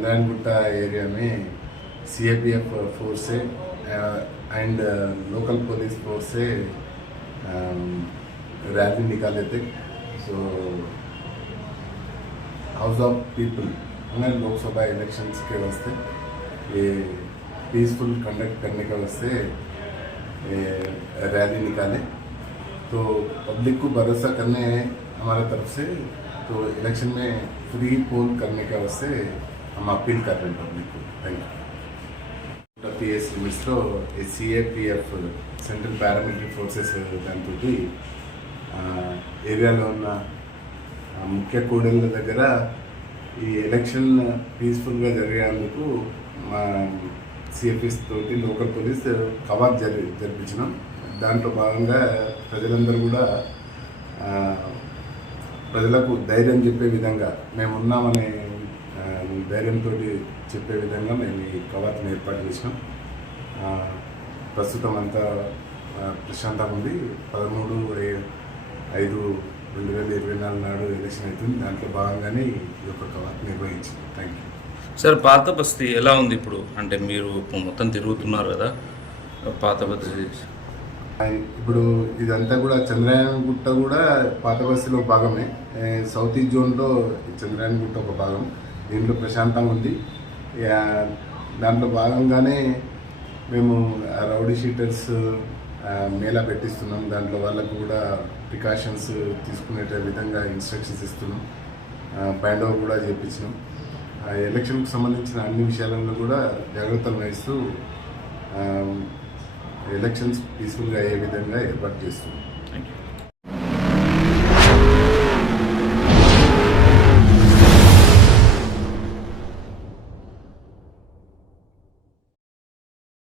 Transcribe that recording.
Chandrayangutta area में CAPF force से and local police force से रैली निकाले थे। सो हाउस ऑफ पीपल उन्हें लोकसभा इलेक्शंस के वास्ते ये पीसफुल कंडक्ट करने के वास्ते रैली निकाले। तो पब्लिक को भरोसा करने हमारे तरफ से तो इलेक्शन में फ्री पोल करने के वास्ते हम अपील कर रहे हैं पब्लिक को। Thank you. పిఎస్ లిమిట్స్లో సిఏపిఎఫ్ సెంట్రల్ పారామిలిటరీ ఫోర్సెస్ దాంతో ఏరియాలో ఉన్న ముఖ్య కూడళ్ళ దగ్గర ఈ ఎలక్షన్ పీస్ఫుల్గా జరిగేందుకు మా సిఎఫ్ఎస్ తోటి లోకల్ పోలీస్ కవాత్ జరిపించినాం। దాంట్లో భాగంగా ప్రజలందరూ కూడా ప్రజలకు ధైర్యం చెప్పే విధంగా మేము ఉన్నామనే ధైర్యంతో చెప్పే విధంగా మేము ఈ కవాతుని ఏర్పాటు చేసినాం। ప్రస్తుతం అంతా ప్రశాంతంగా ఉంది। 13/5/2024 నాడు ఎలక్షన్ అవుతుంది। దాంట్లో భాగంగానే ఈ యొక్క కవాతు నిర్వహించింది। Thank you sir. పాత బస్తీ ఎలా ఉంది ఇప్పుడు? అంటే మీరు మొత్తం తిరుగుతున్నారు కదా, పాత బస్తీ ఇప్పుడు ఇదంతా కూడా చంద్రాయనగుట్ట కూడా పాత బస్తీలో భాగమే। సౌత్ ఈస్ట్ జోన్లో చంద్రాయనగుట్ట ఒక భాగం। దీంట్లో ప్రశాంతంగా ఉంది। దాంట్లో భాగంగానే మేము రౌడీ షీటర్స్ మేళా పెట్టిస్తున్నాం। దాంట్లో వాళ్ళకు కూడా ప్రికాషన్స్ తీసుకునే విధంగా ఇన్స్ట్రక్షన్స్ ఇస్తున్నాం। బ్యాండ్ ఓవర్ కూడా చేయించినాం। ఎలక్షన్కు సంబంధించిన అన్ని విషయాలలో కూడా జాగ్రత్తలు వహిస్తూ ఎలక్షన్స్ పీస్ఫుల్గా అయ్యే విధంగా ఏర్పాటు చేస్తున్నాం। Thank you.